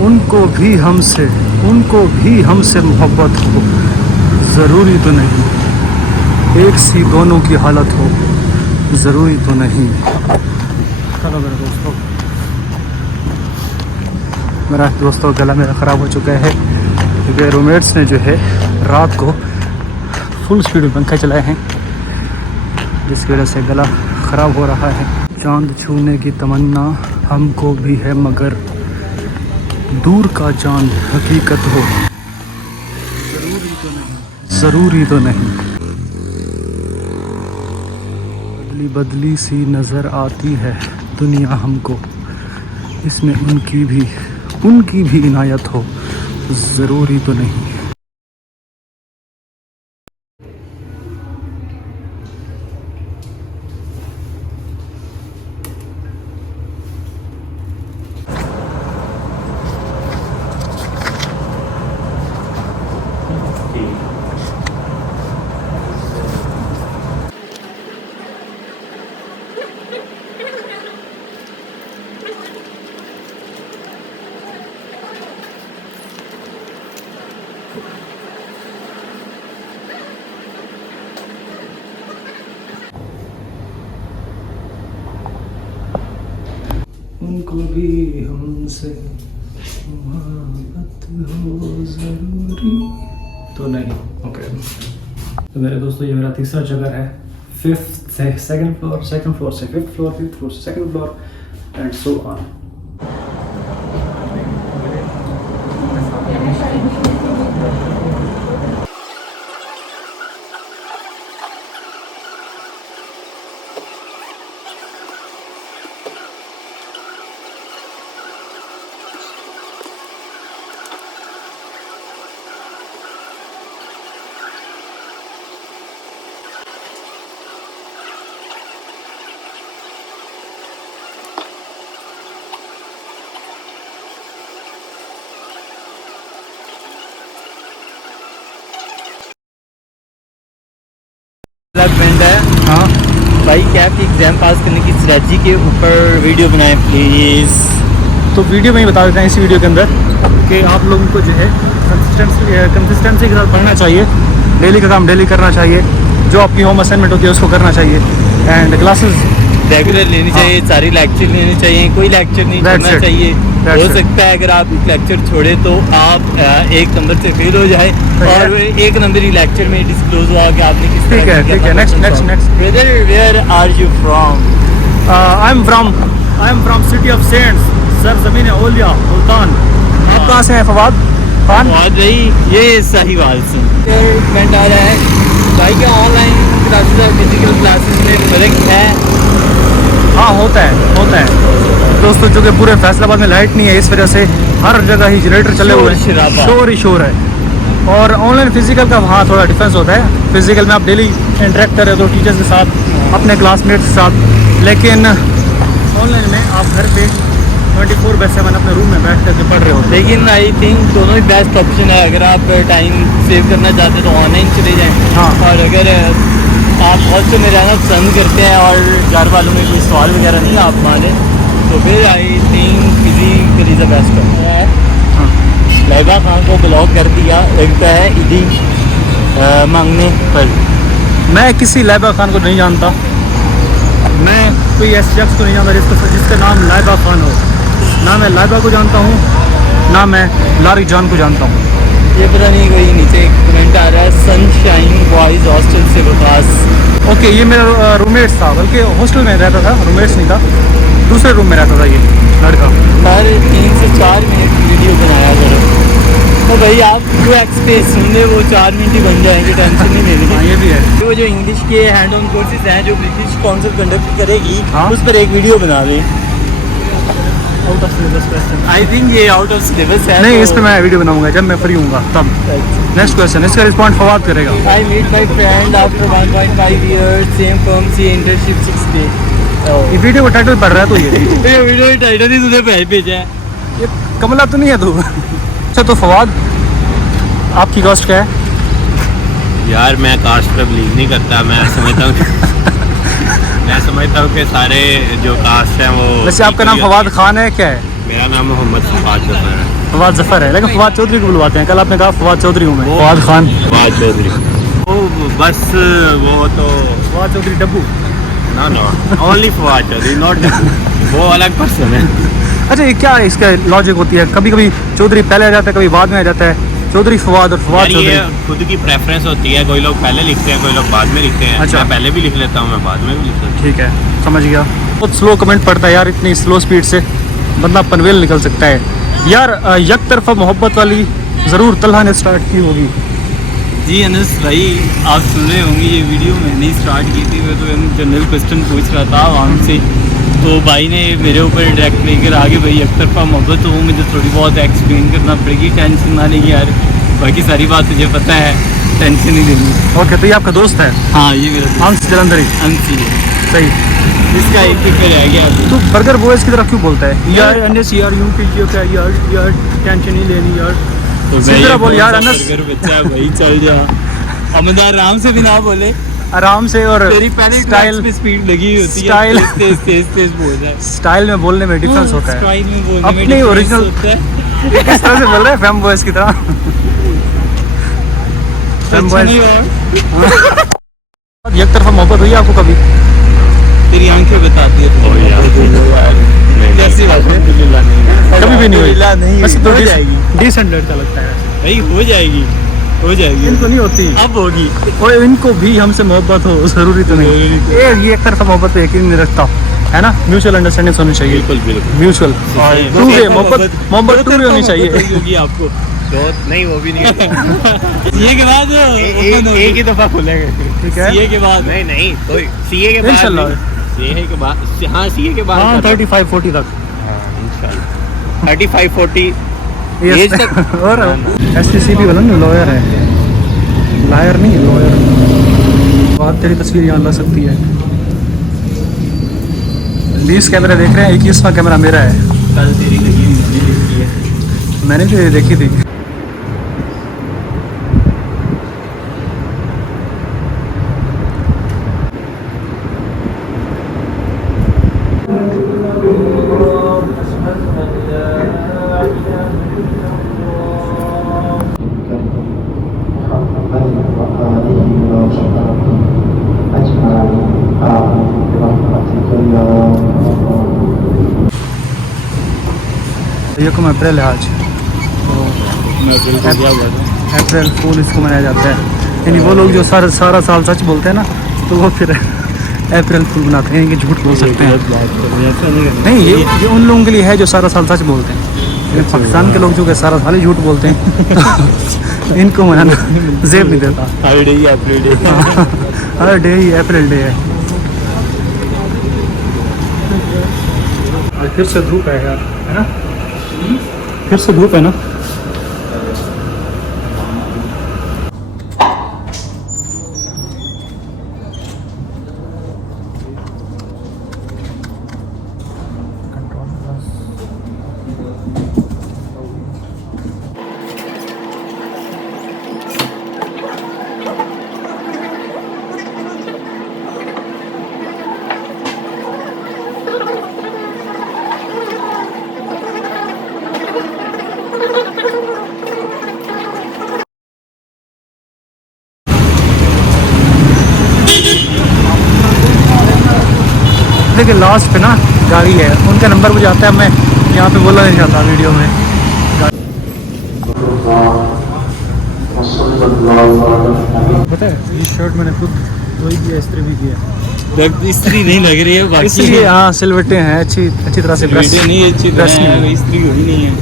उनको भी हमसे मोहब्बत हो, ज़रूरी तो नहीं एक सी दोनों की हालत हो, ज़रूरी तो नहीं। चलो मेरे दोस्तों गला मेरा ख़राब हो चुका है क्योंकि रूममेट्स ने जो है रात को फुल स्पीड में पंखा चलाए हैं, जिसकी वजह से गला ख़राब हो रहा है। चांद छूने की तमन्ना हमको भी है, मगर दूर का चांद हकीकत हो, ज़रूरी तो नहीं। बदली बदली सी नज़र आती है दुनिया हमको, इसमें उनकी भी इनायत हो, ज़रूरी तो नहीं। उनको भी हमसे मोहब्बत हो, ज़रूरी तो नहीं। ओके तो मेरे दोस्तों ये मेरा तीसरा जगह है। सेकंड फ्लोर से फिफ्थ फ्लोर, फिफ्थ फ्लोर से second floor and so on. Development है। हाँ भाई कैब की एग्ज़ाम पास करने की स्ट्रेटजी के ऊपर वीडियो बनाएं प्लीज़। तो वीडियो में ही बता देते हैं इसी वीडियो के अंदर कि आप लोगों को जो है कंसिस्टेंसी के साथ पढ़ना चाहिए, डेली का काम डेली करना चाहिए, जो आपकी होम असाइनमेंट होती है उसको करना चाहिए, एंड क्लासेस रेगुलर लेनी चाहिए, सारी लेक्चर लेनी चाहिए, कोई लेक्चर नहीं छोड़ना चाहिए। हो सकता है अगर आप एक लेक्चर छोड़े तो आप एक नंबर से फेल हो जाए और एक नंबर ही लेक्चर में डिस्क्लोज हुआ कि आपने किस तरह ठीक है next brother where are you from? I am from city of saints, सर ज़मीन ओलिया मुल्तान। आप कहाँ से हैं फवाद खान? बहुत भाई ये साहिवाल से कमेंट आ रहा है भाई क्या ऑनलाइन क्लासेस और फिजिकल क्लासेस में फ़र्क है? हाँ होता है दोस्तों, चूँकि पूरे फैसलाबाद में लाइट नहीं है, इस वजह से हर जगह ही जनरेटर चले हुए हैं, शोर ही शोर है। और ऑनलाइन फिजिकल का वहाँ थोड़ा डिफरेंस होता है। फिजिकल में आप डेली इंटरेक्ट कर रहे हो टीचर्स के साथ, अपने क्लासमेट्स के साथ, लेकिन ऑनलाइन में आप घर पे 24/7 अपने रूम में बैठ करके पढ़ रहे हो। लेकिन आई थिंक दोनों ही बेस्ट ऑप्शन है। अगर आप टाइम सेव करना चाहते हैं तो ऑनलाइन चले जाएँ। हाँ। और अगर आप हॉस्टल में रहना पसंद करते हैं और घर वालों में कोई सवाल वगैरह नहीं आप माने तो फिर I think physically the best है। लहबा खान को ब्लॉक कर दिया लगता है ईदी मांगने पर। मैं किसी लहबा खान को नहीं जानता, मैं कोई ऐसे शख्स को नहीं जानता जिसका नाम लहबा खान हो। ना मैं लहबा को जानता हूँ, ना मैं लारी जान को जानता हूँ। ये पता नहीं कोई नीचे कमेंट आ रहा है सनशाइन बॉयज़ हॉस्टल से बकवास। ओके ये मेरा रूममेट्स था, बल्कि हॉस्टल में रहता था, रूममेट्स नहीं था, दूसरे रूम में रहता था ये लड़का। हर 3 से 4 मिनट की वीडियो बनाया करो तो भाई आप जो एक्सपेस सुन ले वो 4 मिनट ही बन जाएंगे, टेंशन नहीं लेनी। हाँ ये भी है। वो जो इंग्लिश के हैंड ऑन कोर्सेज हैं जो ब्रिटिश काउंसिल कंडक्ट करेगी हाँ? उस पर एक वीडियो बना लें। Out of syllabus question. I think ये आउट ऑफ सिलेबस है। नहीं इस पर मैं वीडियो बनाऊंगा जब मैं फ्री हूँगा तब। नेक्स्ट क्वेश्चन, इसका रिस्पॉन्ड फवाद करेगा। I meet my friend after 1.5 years same firm सी इंटर्नशिप 6 days। ये वीडियो का टाइटल पढ़ रहा है तो ये वीडियो का टाइटल ही तुझे पहले भेजा है। ये कमला तो नहीं है तू? अच्छा तो फवाद आपकी कास्ट क्या है? यार मैं कास्ट पर बिलीव नहीं करता। मैं समझता हूँ कि सारे जो कास्ट हैं वो। वैसे आपका नाम फवाद खान है क्या है? मेरा नाम मोहम्मद फवाद जफर है। फवाद जफर है, लेकिन फवाद चौधरी को बुलवाते हैं। कल आपने कहा फवाद चौधरी हूँ मैं। फवाद खान, फवाद चौधरी वो बस वो तो Fawad Chaudhry Dabbu. No only Fawad Chaudhry not वो अलग पर्सन है। अच्छा, ये क्या इसका लॉजिक होती है? कभी कभी चौधरी पहले आ जाता है, कभी बाद में आ जाता है। चौधरी फवाद और फवाद यार ये चौधरी। खुद की प्रेफरेंस होती है, कोई लोग पहले लिखते हैं, कोई लोग बाद में लिखते हैं। अच्छा। मैं पहले भी लिख लेता हूँ, मैं बाद में भी लिख लेता हूँ। ठीक है, समझ गया। बहुत स्लो कमेंट पड़ता है यार, इतनी स्लो स्पीड से बंदा पनवेल निकल सकता है यार। यक तरफा मोहब्बत वाली ज़रूर तलहा ने स्टार्ट की होगी। जी अनस भाई, आप सुन रहे होंगे ये वीडियो मैंने ही स्टार्ट की थी। मैं तो जनरल क्वेश्चन पूछ रहा था आवाम से, तो भाई ने मेरे ऊपर डायरेक्ट लेकर आगे भाई एक तरफा मोहब्बत हो, मुझे थोड़ी बहुत एक्सप्लेन करना पड़ेगी। टेंशन ना लेगी यार, बाकी सारी बात तुझे पता है, टेंशन नहीं लेनी। ओके, तो ये आपका दोस्त है हाँ ये मेरा दोस्त अंश जलंधरी। अंसी है, सही। इसका एक फिक्र रह गया अभी। तू बर्गर बॉयज की तरह क्यों बोलता है यार, अनस यार? यूं कीजिए क्या यार, टेंशन नहीं लेनी यार। तो सीधी तरह बोल यार अनस। बर्गर बच्चा है भाई, चल जा। अमदा आराम से भी ना बोले, आराम से और तेरी पहले स्टाइल पे स्पीड लगी होती है, स्टाइल- तेज बोल रहा है। स्टाइल में बोलने में डिफरेंस होता है। स्टाइल में बोलने में अपनी difference ओरिजिनल होता है। ये किस तरह से बोल रहा है फैम बॉयज की तरह? फैम अच्छा नहीं बॉयज। यार, एक तरफा मोहब्बत हुई आपको कभी? तेरी आंखें बताती है ओ यार कैसी बात है? कभी भी नहीं हुई। नहीं वैसे तो हो जाएगी डिसेंट लड़का लगता है। भाई, हो जाएगी हो जाएगी, इनको नहीं होती, अब होगी। और इनको भी हमसे मोहब्बत हो, जरूरी तो नहीं। जरूरी तो ये एक तरफा मोहब्बत पे यकीन नहीं रखता है ना। म्यूचुअल अंडरस्टैंडिंग होनी चाहिए, बिल्कुल बिल्कुल। म्यूचुअल। टू वे मोहब्बत टू वे होनी चाहिए। होगी आपको दो नहीं वो भी नहीं ये के बाद एक ही दफा खुलेंगे। ठीक है, सीए के बाद नहीं कोई सीए के बाद इंशाल्लाह। सीए के बाद, हाँ सीए के बाद हाँ, करता हूँ। 35-40 तक। हाँ, इंशाल्लाह 35-40 Yes. एज तक। और STCB वाला ना लॉयर है, लायर नहीं है, लॉयर। बहुत तेरी तस्वीर यहाँ लग सकती है। 20 कैमरे देख रहे हैं, 21वां कैमरा मेरा है। कल तेरी लगी मैंने देखी है। मैंने भी देखी थी। यकम अप्रैल है आज, तो अप्रैल फूल इसको मनाया जाता है। यानी वो लोग जो सारा साल सच बोलते हैं ना, तो वो फिर अप्रैल फूल बनाते हैं, कि झूठ बोल सकते हैं। नहीं, ये उन लोगों के लिए है जो सारा साल सच बोलते हैं। लेकिन पाकिस्तान के लोग जो कि सारा साल ही झूठ बोलते हैं, तो इनको मनाना जेब नहीं देता। हर डे एवरी डे। हर डे ही अप्रैल डे है। आज फिर से धूप है यार, है ना? फिर से धूप है ना? देखिए लास्ट पे ना गाड़ी है, उनका नंबर मुझे आता है, मैं यहाँ पे बोलना नहीं चाहता वीडियो में। पता है, ये शर्ट मैंने खुद धोई भी है, इस्त्री भी किया है। इस्त्री नहीं लग रही है, बाकी इसलिए हाँ सिलवटे हैं, अच्छी तरह से ब्रश वीडियो नहीं अच्छी ब्रश तरह नहीं है, इस्त्री हुई नहीं है।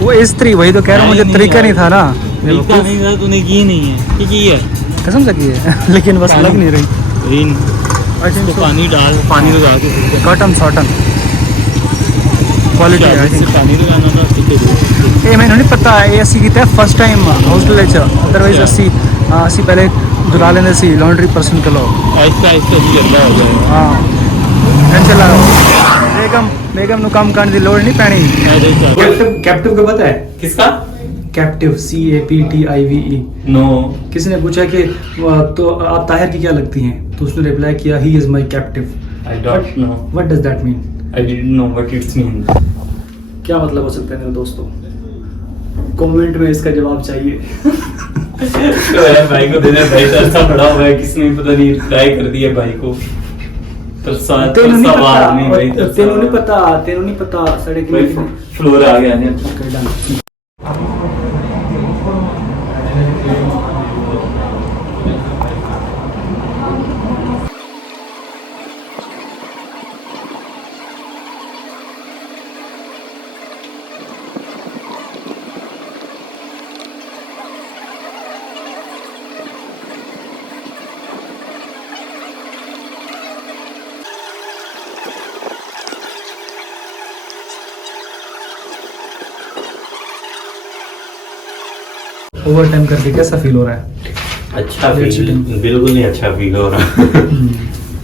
वो इस्त्री, वही तो कह रहा हूँ, मुझे नहीं तरीका यार। नहीं था ना। तरीका नहीं था, तूने की नहीं है, की है कसम से की है लेकिन बस लग नहीं रही। ग्रीन तो पानी डाल, पानी लगा के कॉटन सॉटन क्वालिटी है। से पानी लगाना था ठीक है। ये मैंने नहीं पता ये असी की फर्स्ट टाइम हॉस्टल अदरवाइज असी पहले दुला लेंगे सी लॉन्ड्री पर्सन के लोग। आहिस्ता आहिस्ता ही गंदा हो जाएगा। हाँ चला बेगम नु काम करने की लोड़ नहीं पैनी। कैप्टिव का पता है? किसका? Captive CAPTIVE। नो। किसी ने पूछा कि तो आप ताहिर की क्या लगती हैं, तो उसने रिप्लाई किया he is my captive. I don't know. What does that mean? I didn't know what it's mean. क्या मतलब हो सकता है मेरे दोस्तों? कमेंट में इसका जवाब चाहिए। तो यार भाई को देना, भाई तो ऐसा बड़ा हुआ है, किसने भी पता नहीं ट्राई कर दिया भाई को। तेनू नहीं पता साढ़े फ्लोर आ गया ने। ओवर टाइम करके कैसा फील हो रहा है? अच्छा फील, बिल्कुल नहीं अच्छा फील हो रहा।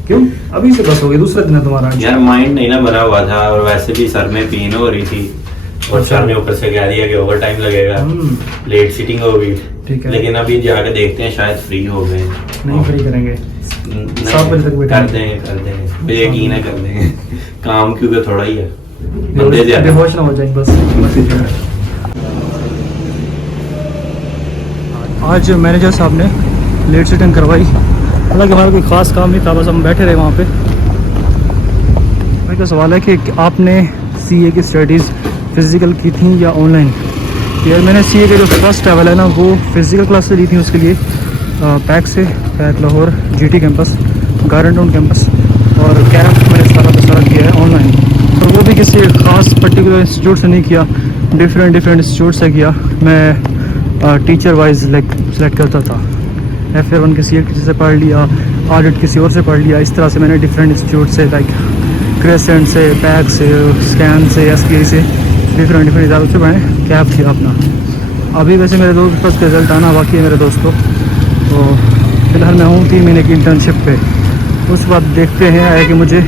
क्यों? अभी से बस हो गया, दूसरा दिन है तुम्हारा। यार माइंड नहीं ना भरा हुआ था, और वैसे भी सर में पेन हो रही थी, और सर ने ऊपर से कह दिया कि ओवर टाइम लगेगा, लेट सीटिंग होगी। ठीक है, लेकिन अभी जाके देखते हैं, शायद फ्री हो गए। नहीं फ्री करेंगे, 7 बजे तक कर देंगे, मुझे यकीन है कर देंगे। काम क्योंकि थोड़ा ही है, बंदे ज्यादा। बेहोश ना हो जाए बस। आज मैनेजर साहब ने लेट सीटिंग करवाई, हालांकि हमारा कोई ख़ास काम नहीं था, बस हम बैठे रहे वहाँ पे। मेरा सवाल है कि आपने सीए की स्टडीज़ फ़िज़िकल की थी या ऑनलाइन? यार मैंने सीए के जो फर्स्ट लेवल है ना, वो फ़िज़िकल क्लास से ली थी, उसके लिए पैक से, pack Lahore GT campus, garden town campus, और कैंप मैंने सारा किया है ऑनलाइन। और वो भी किसी ख़ास पर्टिकुलर इंस्टीट्यूट से नहीं किया, डिफरेंट इंस्टीट्यूट से किया। मैं टीचर वाइज लाइक सेलेक्ट करता था, FA1 किसी एक से पढ़ लिया, ऑडिट किसी और से पढ़ लिया, इस तरह से मैंने डिफरेंट इंस्टीट्यूट से लाइक क्रेसेंट से, पैक से, स्कैन से, SPI से, डिफरेंट इदारों से मैंने कैप किया अपना। अभी वैसे मेरे दोस्त फर्स्ट रिज़ल्ट आना बाकी है मेरे दोस्तों, तो फिलहाल मैं हूँ 3 महीने की इंटर्नशिप पे। उसके बाद देखते हैं है कि मुझे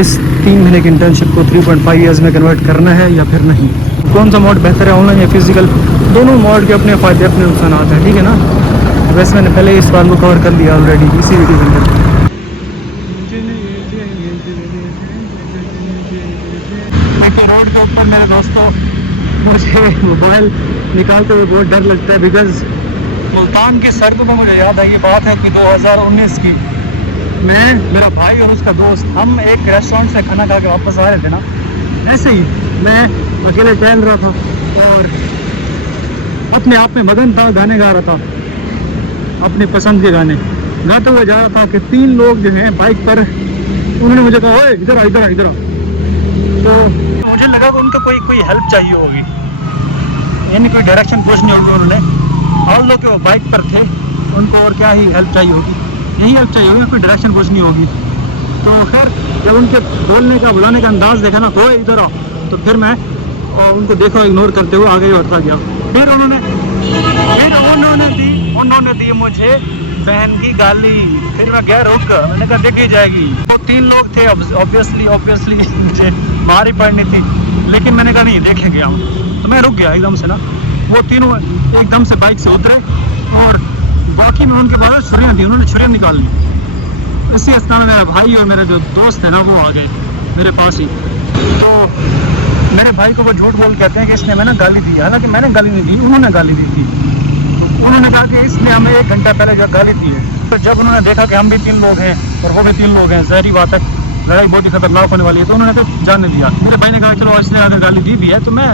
इस 3 महीने की इंटर्नशिप को 3.5 ईयर्स में कन्वर्ट करना है या फिर नहीं। कौन सा मोड बेहतर है, ऑनलाइन या फिज़िकल? दोनों मोड के अपने फ़ायदे अपने नुकसान हैं, ठीक है ना। वैसे मैंने पहले इस बार को कवर कर लिया ऑलरेडी इसी वीडियो के अंदर। रोड के ऊपर मेरे दोस्तों मुझे मोबाइल निकालते हुए बहुत डर लगता है, बिकॉज मुल्तान की सड़कों पर मुझे याद आई, ये बात है कि 2019 की। मैं, मेरा भाई और उसका दोस्त, हम एक रेस्टोरेंट से खाना खा के वापस आ रहे थे ना, ऐसे ही मैं अकेले टहल रहा था और अपने आप में मगन था, गाने गा रहा था, अपनी पसंद के गाने गाते हुए जा रहा था कि 3 लोग जो हैं बाइक पर, उन्होंने मुझे कहा ओए इधर आ इधर आ इधर आ। तो मुझे लगा कि उनको कोई हेल्प चाहिए होगी, यानी कोई डायरेक्शन पूछनी होगी उन्होंने। और लोग वो बाइक पर थे, उनको और क्या ही हेल्प चाहिए होगी, यही हेल्प चाहिए होगी, कोई डायरेक्शन पूछनी होगी। तो खैर जब उनके बोलने का, बुलाने का अंदाज़ देखा ना, ओए इधर आ, तो फिर मैं उनको देखो इग्नोर करते हुए आगे बढ़ता गया। फिर उन्होंने दी मुझे बहन की गाली। फिर मैं गया रुक, मैंने कहा देखी जाएगी। वो 3 लोग थे, ऑब्वियसली मुझे मार ही पड़नी थी, लेकिन मैंने कहा नहीं देखेंगे हम, तो मैं रुक गया एकदम से ना। वो तीनों एकदम से बाइक से उतरे और बाकी में उनके पास छुरियाँ थी, उन्होंने छुरियाँ निकाल ली। इसी अवस्था में मेरा भाई और मेरे जो दोस्त है ना, वो आ गए मेरे पास ही। तो मेरे भाई को वो झूठ बोल कहते हैं कि इसने मैंने गाली दी, हालांकि मैंने गाली नहीं दी, उन्होंने गाली दी थी। तो उन्होंने कहा कि इसने हमें 1 घंटा पहले जो गाली दी है। तो जब उन्होंने देखा कि हम भी 3 लोग हैं और वो भी 3 लोग हैं, ज़हरी बात है, लड़ाई बहुत ही खतरनाक होने वाली है, तो उन्होंने तो जाने दिया। मेरे भाई ने कहा चलो इसने अगर गाली दी भी है तो मैं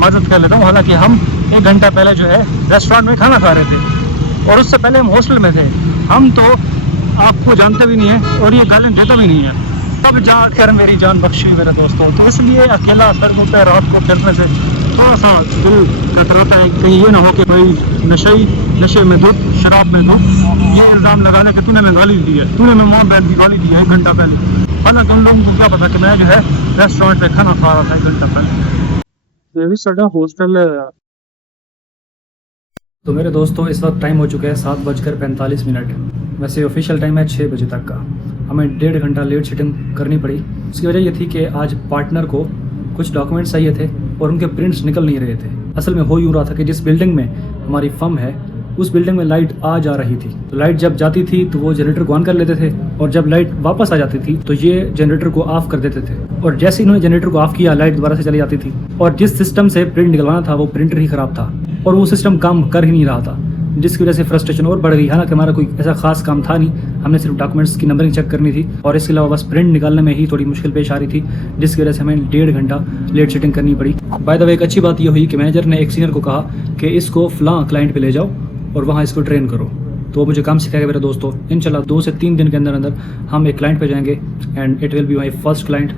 मदद कर लेता हूँ। हालांकि हम 1 घंटा पहले जो है रेस्टोरेंट में खाना खा रहे थे और उससे पहले हम हॉस्टल में थे। हम तो आपको जानते भी नहीं है और ये गाली देता भी नहीं है, तब जाकर मेरी जान बख्शी मेरे दोस्तों। तो इसलिए अकेला सड़कों पर रात को फिरने से थोड़ा सा दिल कतराता है, कहीं ये ना हो कि भाई नशे में धुत, शराब में धुत, ये इल्ज़ाम लगाने कि तूने मैं गाली दी है, तूने मैं माँ बहन की गाली दी है 1 घंटा पहले। हालांकि उन लोगों को क्या पता कि मैं जो है रेस्टोरेंट में खाना खा रहा था 1 घंटा पहले। ये भी साढ़ा हॉस्टल है। तो मेरे दोस्तों इस वक्त टाइम हो चुका है 7:45। वैसे ऑफिशियल टाइम है 6 बजे तक का। हमें 1.5 घंटा लेट सीटिंग करनी पड़ी। उसकी वजह ये थी कि आज पार्टनर को कुछ डॉक्यूमेंट्स चाहिए थे और उनके प्रिंट्स निकल नहीं रहे थे। असल में हो यूँ रहा था कि जिस बिल्डिंग में हमारी फर्म है उस बिल्डिंग में लाइट आ जा रही थी। तो लाइट जब जाती थी तो वो जनरेटर को ऑन कर लेते थे, और जब लाइट वापस आ जाती थी तो ये जनरेटर को ऑफ कर देते थे। और जैसे इन्होंने जनरेटर को ऑफ किया, लाइट दोबारा से चली जाती थी। और जिस सिस्टम से प्रिंट निकलवाना था वो प्रिंटर ही ख़राब था, और वो सिस्टम काम कर ही नहीं रहा था, जिसकी वजह से फ्रस्ट्रेशन और बढ़ गई। हालांकि हमारा कोई ऐसा खास काम था नहीं, हमने सिर्फ डॉक्यूमेंट्स की नंबरिंग चेक करनी थी, और इसके अलावा बस प्रिंट निकालने में ही थोड़ी मुश्किल पेश आ रही थी, जिसकी वजह से हमें 1.5 घंटा लेट सेटिंग करनी पड़ी। बाय द वे, एक अच्छी बात ये हुई कि मैनेजर ने एक सीनियर को कहा कि इसको फलां क्लाइंट पे ले जाओ और वहाँ इसको ट्रेन करो। तो वो मुझे काम सिखाएगा मेरे दोस्तों। इंशाल्लाह 2 से 3 दिन के अंदर अंदर हम एक क्लाइंट पे जाएंगे, and it will be my first client.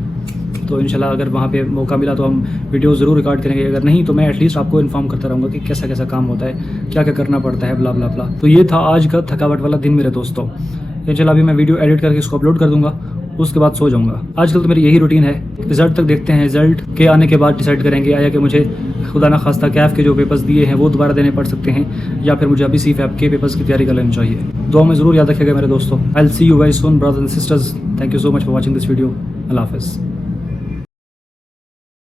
तो इंशाल्लाह अगर वहाँ पे मौका मिला तो हम वीडियो ज़रूर रिकॉर्ड करेंगे, अगर नहीं तो मैं एटलीस्ट आपको इन्फॉर्म करता रहूँगा कि कैसा कैसा काम होता है, क्या क्या करना पड़ता है, ब्ला ब्ला ब्ला। तो ये था आज का थकावट वाला दिन मेरे दोस्तों। इंशाल्लाह अभी मैं वीडियो एडिट करके इसको अपलोड कर दूँगा, उसके बाद सो जाऊँगा। आजकल तो मेरी यही रूटीन है, रिजल्ट तक देखते हैं, रिजल्ट के आने के बाद डिसाइड करेंगे आया कि मुझे खुदा ना खास्ता कैफ के जो पेपर्स दिए हैं वो दोबारा देने पड़ सकते हैं, या फिर मुझे अभी सीफैप के पेपर्स की तैयारी कर लेनी चाहिए। दुआ में ज़रूर याद रखिएगा मेरे दोस्तों। I will see you very soon brothers and sisters. Thank you so much for watching this video. Allah हाफ़िज़।